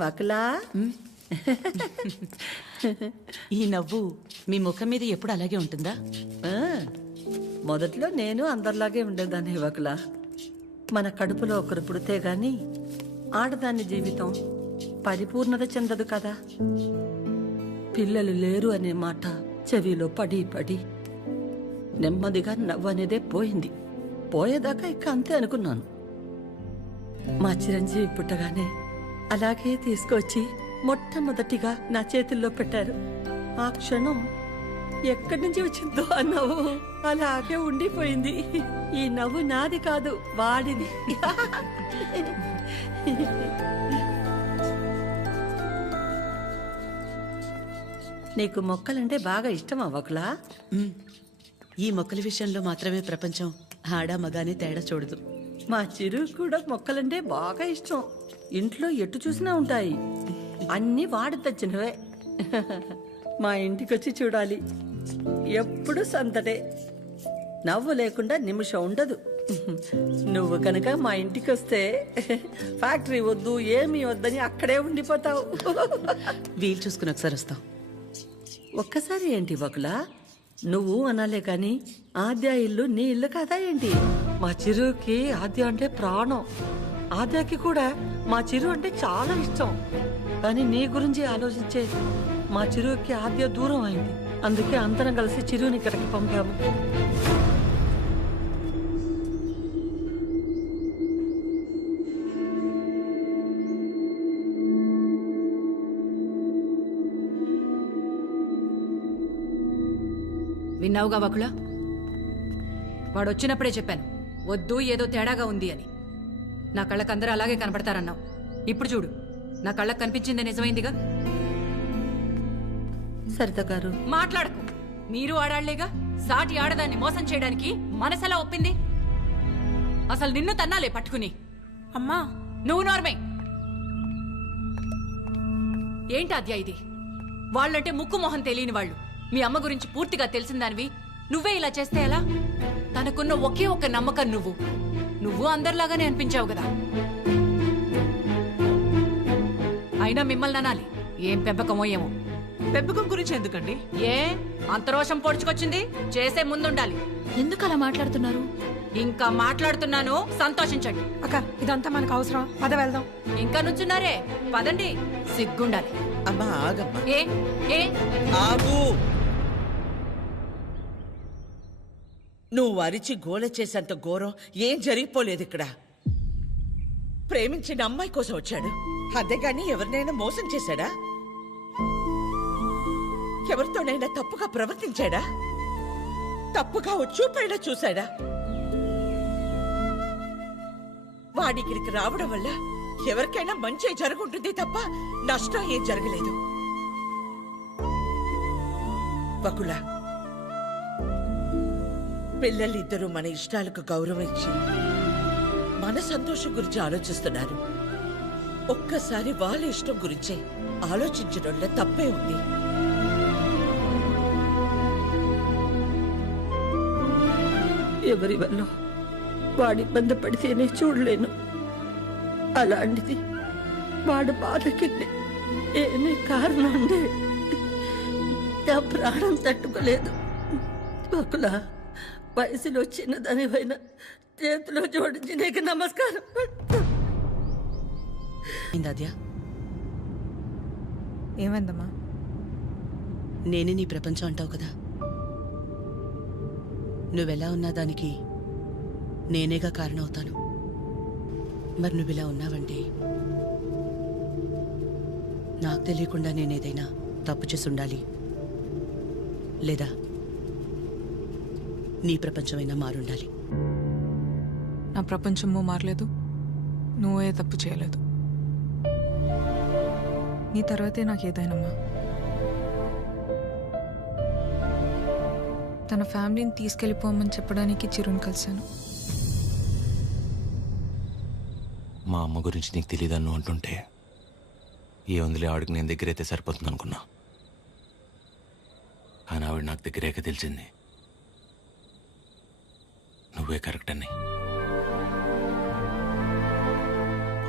వకులా ఈ నవ్వు మీ ముఖం మీద ఎప్పుడు అలాగే ఉంటుందా? ఆ, మొదట్లో నేను అందరిలాగే ఉండేదాన్ని వకులా. మన కడుపులో ఒకరు పుడితే గాని ఆడదాని జీవితం పరిపూర్ణత చెందదు కదా. పిల్లలు లేరు అనే మాట చెవిలో పడి పడి నెమ్మదిగా నవ్వు అనేదే పోయింది. పోయేదాకా ఇక అంతే అనుకున్నాను. మా చిరంజీవి పుట్టగానే అలాగే తీసుకొచ్చి మొట్టమొదటిగా నా చేతుల్లో పెట్టారు. ఆ క్షణం ఎక్కడి నుంచి వచ్చిందో ఆ నవ్వు అలాగే ఉండిపోయింది. ఈ నవ్వు నాది కాదు, వాడిది. నీకు మొక్కలంటే బాగా ఇష్టమా వకులా? ఈ మొక్కల విషయంలో మాత్రమే ప్రపంచం ఆడ మగానే తేడా చూడదు. మా చిరు కూడా మొక్కలంటే బాగా ఇష్టం. ఇంట్లో ఎటు చూసినా ఉంటాయి. అన్నీ వాడి తెచ్చినవే. మా ఇంటికొచ్చి చూడాలి, ఎప్పుడు సందడే. నవ్వు లేకుండా నిమిషం ఉండదు. నువ్వు కనుక మా ఇంటికి వస్తే ఫ్యాక్టరీ వద్దు ఏమీ వద్దని అక్కడే ఉండిపోతావు. వీలు చూసుకుని ఒకసారి వస్తాం. ఒక్కసారి ఏంటి వకులా, నువ్వు అనాలే కాని ఆద్య ఇల్లు నీ ఇల్లు కాదా ఏంటి? మా చిరుకి ఆద్య అంటే ప్రాణం. ఆద్యకి కూడా మా చిరు అంటే చాలా ఇష్టం. కానీ నీ గురించి ఆలోచించే మా చిరుకి ఆద్య దూరం అయింది. అందుకే అందరం కలిసి చిరుని ఇక్కడికి పంపాము. విన్నావుగా వకులా, వాడు వచ్చినప్పుడే చెప్పాను వద్దు, ఏదో తేడాగా ఉంది అని. నా కళ్ళకు అందరూ అలాగే కనపడతారన్నావు. ఇప్పుడు చూడు, నా కళ్ళకు కనిపించింది నిజమైందిగా. సరిత గారు మాట్లాడకు. మీరు ఆడాళ్లేగా. సాటి ఆడదాన్ని మోసం చేయడానికి మనసెలా ఒప్పింది? అసలు నిన్ను తన్నాలే పట్టుకుని. అమ్మా, నువ్వు నార్మే. ఏంటి అద్యా ఇది? వాళ్ళంటే ముక్కు మొహం తెలియని వాళ్ళు. మీ అమ్మ గురించి పూర్తిగా తెలిసిందానివి నువ్వే ఇలా చేస్తే ఎలా? తనకున్న ఒకే ఒక్క నమ్మకం నువ్వు అందరిలాగానే అనిపించావు కదా. అయినా మిమ్మల్ని అనాలి, ఏం పెంపకమో ఏమో. పెంపకం గురించి ఎందుకండి? ఏ అంత రోషం పొడుచుకొచ్చింది? చేసే ముందుండాలి. ఎందుకు అలా మాట్లాడుతున్నారు? ఇంకా మాట్లాడుతున్నాను, సంతోషించండి. అక్క, ఇదంతా మనకు అవసరం. పద వెళ్దాం. ఇంకా నుంచున్నారే, పదండి. సిగ్గుండాలి. అమ్మా ఆగమ్మా, ఏ ఏ ఆగు. నువ్వు అరిచి గోల చేసేంత ఘోరం ఏం జరిగిపోలేదు ఇక్కడ. ప్రేమించిన అమ్మాయి కోసం వచ్చాడు, అంతేగాని ఎవరినైనా మోసం చేశాడా? ఎవరితోనైనా తప్పుగా ప్రవర్తించాడా? తప్పుగా చూపైనా చూశాడా? వాడికిడికి రావడం వల్ల ఎవరికైనా మంచి జరుగుంటుంది తప్ప నష్టం ఏం జరగలేదు. వకులా, పిల్లలిద్దరూ మన ఇష్టాలకు గౌరవం ఇచ్చి మన సంతోషం గురించి ఆలోచిస్తున్నారు. ఒక్కసారి వాళ్ళ ఇష్టం గురించే ఆలోచించడంలో తప్పే ఉంది. ఎవరి వల్ల వాడి ఇబ్బంది పడితేనే చూడలేను. అలాంటిది వాడు బాధకి ఏమీ కారణం ఉండే నా ప్రాణం తట్టుకోలేదు. వకులా, వయసులో చిన్నదానివైనా చేతిలో జోడించి నీకు నమస్కారం. అద్యా, ఏమైందమ్మా? నేనే నీ ప్రపంచం అంటావు కదా. నువ్వెలా ఉన్నా దానికి నేనేగా కారణమవుతాను. మరి నువ్విలా ఉన్నావంటే నాకు తెలియకుండా నేనేదైనా తప్పు చేసి ఉండాలి, లేదా నీ ప్రపంచమైనా మారుండాలి. నా ప్రపంచము మారలేదు, నువ్వే తప్పు చేయలేదు. నీ తర్వాతే నాకు ఏదైనమ్మా. తన ఫ్యామిలీని తీసుకెళ్ళిపోమని చెప్పడానికి చిరుని కలిశాను. మా అమ్మ గురించి నీకు తెలియదని నువ్వు అంటుంటే ఏ ఉందిలే, ఆవిడకి నేను దగ్గరైతే సరిపోతుంది అనుకున్నా. కానీ ఆవిడ నాకు దగ్గరేక తెలిసింది నువ్వే కరెక్ట్ అని.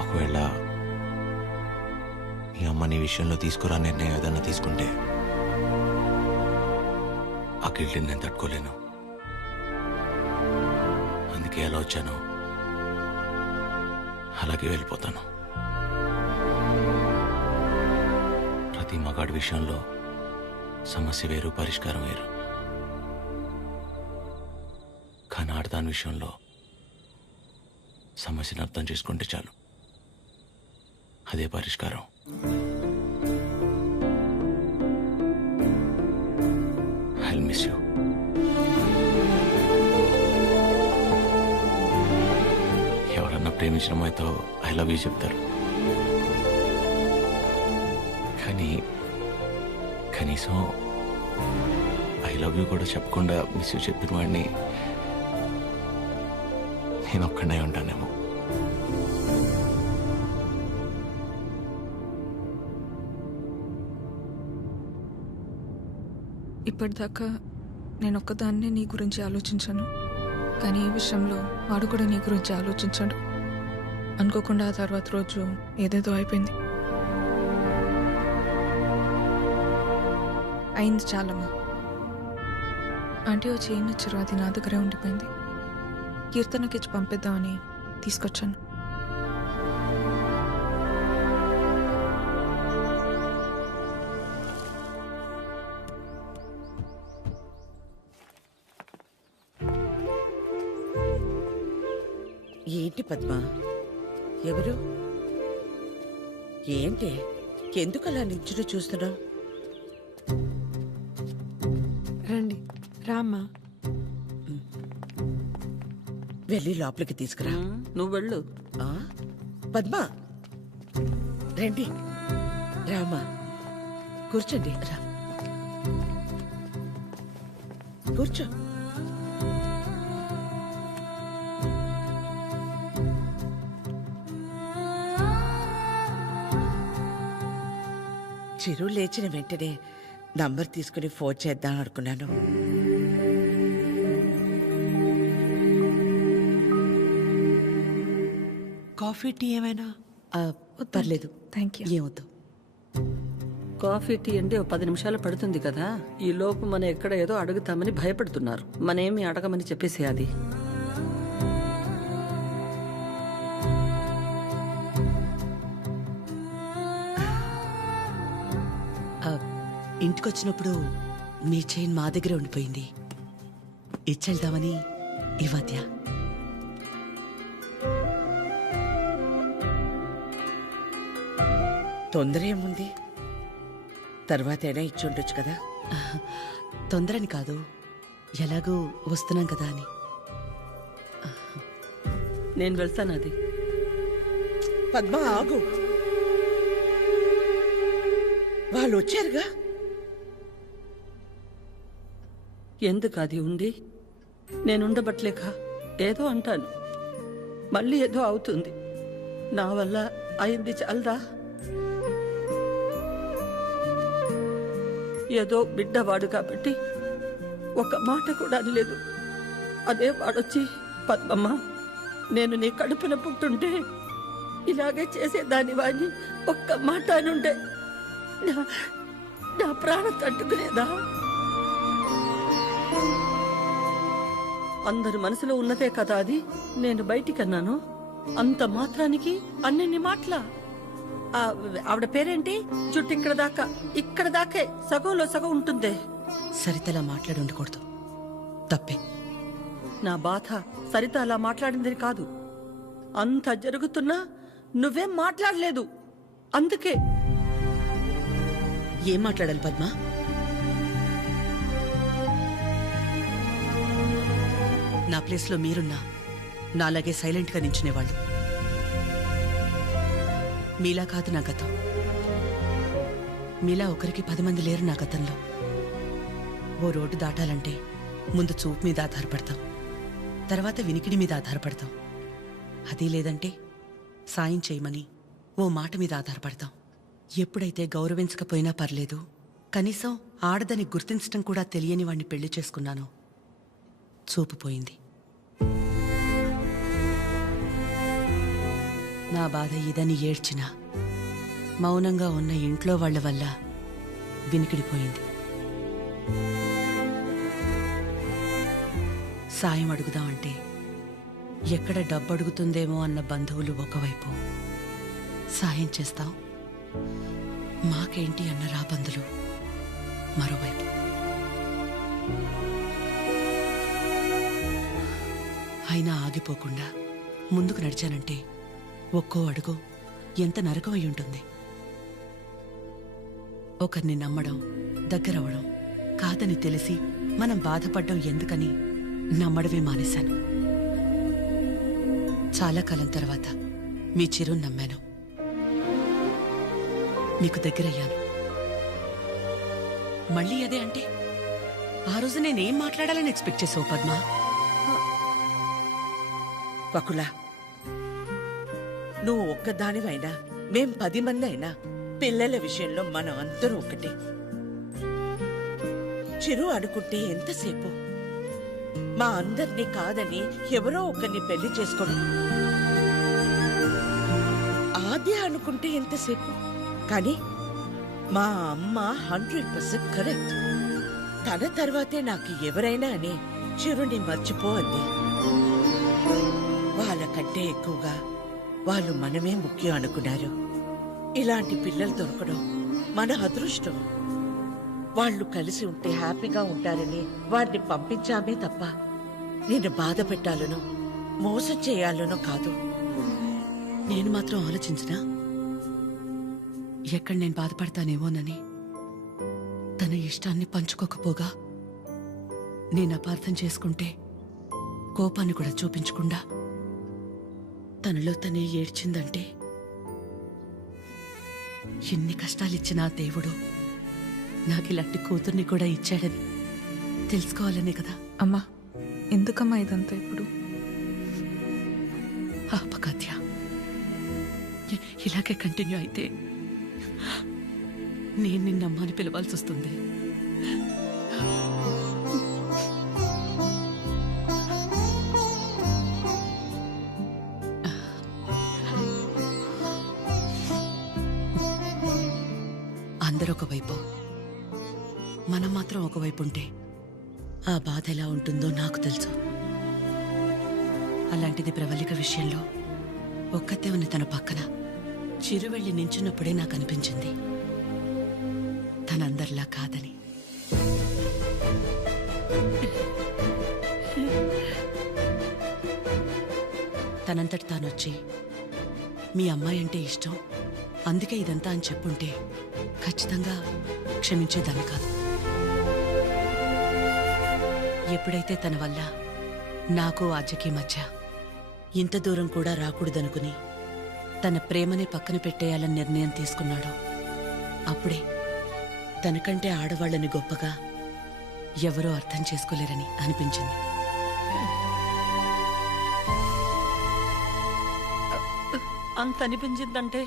ఒకవేళ మీ అమ్మ నీ విషయంలో తీసుకురా నిర్ణయం ఏదన్నా తీసుకుంటే ఆ గిల్ట్ని నేను తట్టుకోలేను. అందుకే ఎలా వచ్చాను అలాగే వెళ్ళిపోతాను. ప్రతి మగాడి విషయంలో సమస్య వేరు, పరిష్కారం వేరు. కానీ ఆడదాని విషయంలో సమస్యను అర్థం చేసుకుంటే చాలు, అదే పరిష్కారం. I miss you. ఎవరన్నా ప్రేమించిన అమ్మాయితో ఐ లవ్ యూ చెప్తారు, కానీ కనీసం ఐ లవ్ యూ కూడా చెప్పకుండా మిస్ యూ చెప్పిన వాడిని నేను ఒక్కడే ఉంటానేమో. ఇప్పటిదాకా నేను ఒక్కదాన్నే నీ గురించి ఆలోచించాను, కానీ ఈ విషయంలో వాడు కూడా నీ గురించి ఆలోచించాడు. అనుకోకుండా ఆ తర్వాత రోజు ఏదేదో అయిపోయింది. అయింది చాలమ్మా. ఆంటీ వచ్చి ఏం నచ్చారు, అది నా దగ్గరే ఉండిపోయింది. కీర్తనకి ఇచ్చి పంపిద్దామని తీసుకొచ్చాను. ఏంటి పద్మ? ఎవరు? ఏంటి? ఎందుకు అలా నిల్చుని చూస్తున్నావు? రండి రామ్మా. వెళ్ళి లోపలికి తీసుకురా. నువ్వు వెళ్ళు. ఆ? పద్మ రండి, రామా కూర్చోండి. రా కూర్చో. చిరు లేచిన వెంటనే నంబర్ తీసుకుని ఫోన్ చేద్దాం అనుకున్నాను. కాఫీ టీ ఏమైనా? పర్లేదు, థ్యాంక్ యూ. ఏమొద్దు. కాఫీ టీ అంటే 10 నిమిషాలు పడుతుంది కదా. ఈ లోపు మనం ఎక్కడ ఏదో అడుగుతామని భయపడుతున్నారు. మనేమి అడగమని చెప్పేసి అది. ఇంటికొచ్చినప్పుడు మీ చైన్ మా దగ్గరే ఉండిపోయింది, ఇచ్చెళ్దామని ఈ మధ్య. తొందర ఏముంది, తర్వాతైనా ఇచ్చి ఉండొచ్చు కదా. తొందరని కాదు, ఎలాగూ వస్తున్నాం కదా అని. నేను వెళ్తాను అది. పద్మ ఆగు, వాళ్ళు వచ్చారుగా. ఎందుకు అది ఉండి నేనుండబట్లేక ఏదో అంటాను, మళ్ళీ ఏదో అవుతుంది. నా వల్ల అయింది చాలదా? ఏదో బిడ్డవాడు కాబట్టి ఒక మాట కూడా అనలేదు. అదే వాడొచ్చి పద్మమ్మ నేను నీ కడుపున పుట్టుంటే ఇలాగే చేసేదాని వాడిని ఒక్క మాట అనుండే నా ప్రాణం తట్టుకునేదా? అందరి మనసులో ఉన్నదే కదా అది. నేను బయటికన్నాను, అంత మాత్రానికి అన్నెన్ని మాటలా? ఆవిడ పేరేంటి? జుట్టు ఇక్కడ దాకే సగంలో సగం ఉంటుందే. సరితలా మాట్లాడి ఉండకూడదు, తప్పే. నా బాధ సరిత అలా మాట్లాడిందని కాదు, అంత జరుగుతున్నా నువ్వేం మాట్లాడలేదు, అందుకే. ఏం మాట్లాడాలి పద్మ? నా ప్లేస్లో మీరున్నా నాలాగే సైలెంట్గా నించునేవాళ్ళు. మీలా కాదు నా గతం. మీలా ఒకరికి 10 మంది లేరు నా గతంలో. ఓ రోడ్డు దాటాలంటే ముందు చూపు మీద ఆధారపడతాం, తర్వాత వినికిడి మీద ఆధారపడతాం. అది లేదంటే సాయం చేయమని ఓ మాట మీద ఆధారపడతాం. ఎప్పుడైతే గౌరవించకపోయినా పర్లేదు, కనీసం ఆడదని గుర్తించడం కూడా తెలియని వాణ్ణి పెళ్లి చేసుకున్నానో చూపు పోయింది. నా బాధ ఇదని ఏడ్చినా మౌనంగా ఉన్న ఇంట్లో వాళ్ళ వల్ల వినికిడిపోయింది. సాయం అడుగుదామంటే ఎక్కడ డబ్బు అడుగుతుందేమో అన్న బంధువులు ఒకవైపు, సాయం చేస్తాం మాకేంటి అన్న రాబందులు మరోవైపు. అయినా ఆగిపోకుండా ముందుకు నడిచానంటే ఒక్కో అడుగు ఎంత నరకం అయి ఉంటుంది. ఒకరిని నమ్మడం, దగ్గరవడం కాదని తెలిసి మనం బాధపడ్డం ఎందుకని నమ్మడమే మానేశాను. చాలా కాలం తర్వాత మీ చిరుని నమ్మాను, మీకు దగ్గరయ్యాను. మళ్ళీ అదే అంటే ఆ రోజు నేనేం మాట్లాడాలని ఎక్స్పెక్ట్ చేసావు పద్మ? వకుల, నువ్వు ఒక్కదానివైనా మేం 10 మంది అయినా పిల్లల విషయంలో మనం అందరూ ఒకటే. చిరు అనుకుంటే ఎంతసేపు మా అందరినీ కాదని ఎవరో ఒకరిని పెళ్లి చేసుకోవడం. ఆద్య అనుకుంటే ఎంతసేపు, కానీ మా అమ్మ 100% కరెక్ట్. తన తర్వాతే నాకు ఎవరైనా అని చిరుని మర్చిపోంది. వాళ్ళకంటే ఎక్కువగా వాళ్ళు మనమే ముఖ్యం అనుకున్నారు. ఇలాంటి పిల్లలు దొరకడం మన అదృష్టం. వాళ్ళు కలిసి ఉంటే హ్యాపీగా ఉంటారని వాడిని పంపించామే తప్ప నిన్ను బాధ పెట్టాలనో మోసం చేయాలనో కాదు. నేను మాత్రం ఆలోచించినా ఎక్కడ నేను బాధపడతానేమోనని. తన ఇష్టాన్ని పంచుకోకపోగా నేను అపార్థం చేసుకుంటే కోపాన్ని కూడా చూపించకుండా తనలో తనే ఏడ్చిందంటే ఎన్ని కష్టాలిచ్చినా దేవుడు నాకిలాంటి కూతుర్ని కూడా ఇచ్చాడని తెలుసుకోవాలనే కదా. అమ్మా, ఎందుకమ్మా ఇదంతా ఇప్పుడు? ఆపకాత్య, ఇలాగే కంటిన్యూ అయితే నేను నిన్నమ్మని పిలవాల్సి వస్తుంది. అందరూ ఒకవైపు, మనం మాత్రం ఒకవైపు ఉంటే ఆ బాధ ఎలా ఉంటుందో నాకు తెలుసు. అలాంటిది ప్రవళిక విషయంలో ఒక్కతే ఉన్న తన పక్కన చిరు వెళ్ళి నించున్నప్పుడే నాకు అనిపించింది తనందరిలా కాదని. తనంతటి తానొచ్చి మీ అమ్మాయి అంటే ఇష్టం అందుకే ఇదంతా అని చెప్పుంటే ఖచ్చితంగా క్షమించేదాన్ని కాదు. ఎప్పుడైతే తన వల్ల నాకు ఆద్యకి మధ్య ఇంత దూరం కూడా రాకూడదనుకుని తన ప్రేమని పక్కన పెట్టేయాలని నిర్ణయం తీసుకున్నాడో అప్పుడే తనకంటే ఆడవాళ్ళని గొప్పగా ఎవరూ అర్థం చేసుకోలేరని అనిపించింది. అంత అనిపించిందంటే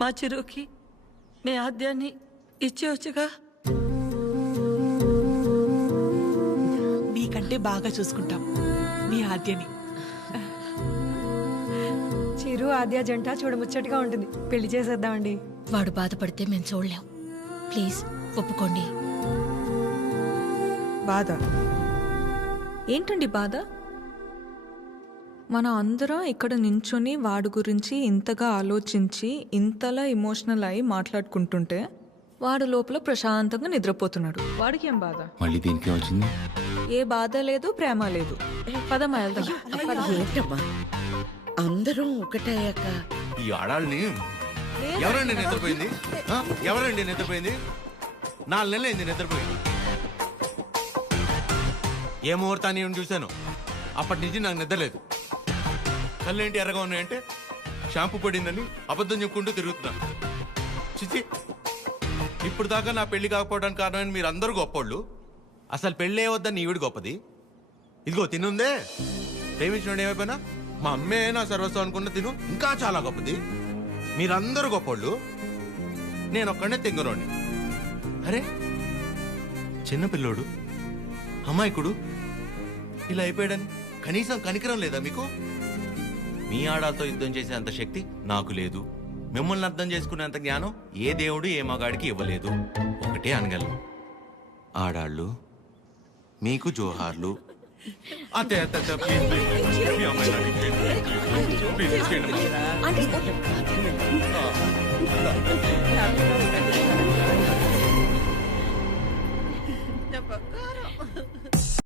మా చిరుకి మీ ఆద్యాన్ని ఇచ్చేవచ్చుగా. మీకంటే బాగా చూసుకుంటాం మీ ఆద్యని. చిరు ఆద్య జంట చూడముచ్చటగా ఉంటుంది. పెళ్లి చేసేద్దామండి. వాడు బాధపడితే మేము చూడలేం. ప్లీజ్ ఒప్పుకోండి. బాధ ఏంటండి బాధ? మన అందరం ఇక్కడ నించుని వాడి గురించి ఇంతగా ఆలోచించి ఇంతలా ఎమోషనల్ అయి మాట్లాడుకుంటుంటే వాడు లోపల ప్రశాంతంగా నిద్రపోతున్నాడు. వాడికి ఏం బాధ? మళ్ళీ దీనికి వచ్చింది. ఏ బాధ లేదు, ప్రేమ లేదు. పదమ్మా వెళ్దాం. ఏంటమ్మా అందరం ఒకటయ్యాక ఈ ఆడాళ్ళని ఎవరండి నిద్రపోయింది? ఎవరండి నిద్రపోయింది? 4 నెలలు అయింది నిద్రపోయింది. ఏ ముహూర్తాన్ని చూశాను అప్పటి నుంచి నాకు నిద్రలేదు. కళ్ళేంటి ఎర్రగా ఉన్నాయంటే షాంపూ పడిందని అబద్ధం చెప్పుకుంటూ తిరుగుతున్నాను. చిచి, ఇప్పుడు దాకా నా పెళ్లి కాకపోవడానికి కారణమైన మీరు అందరూ గొప్పోళ్ళు. అసలు పెళ్ళే వద్దని ఈవిడ గొప్పది. ఇదిగో తినుందే, ప్రేమించినోడు ఏమైపోయినా మా అమ్మే నా సర్వస్వం అనుకున్న తిను ఇంకా చాలా గొప్పది. మీరందరూ గొప్పోళ్ళు, నేను ఒక్కడే తెంగరోని. అరే చిన్నపిల్లోడు, అమాయకుడు ఇలా అయిపోయాడని కనీసం కనికరం లేదా మీకు? మీ ఆడాలతో యుద్ధం చేసే అంత శక్తి నాకు లేదు, మిమ్మల్ని అర్థం చేసుకునేంత జ్ఞానం ఏ దేవుడు ఏ మగాడికి ఇవ్వలేదు. ఒకటే అనగలను, ఆడాళ్ళు మీకు జోహార్లు. అతే అతే అతే, ప్లీజ్ ప్లీజ్, మీ అమ్మాయి నాకు please, please, please, please, please.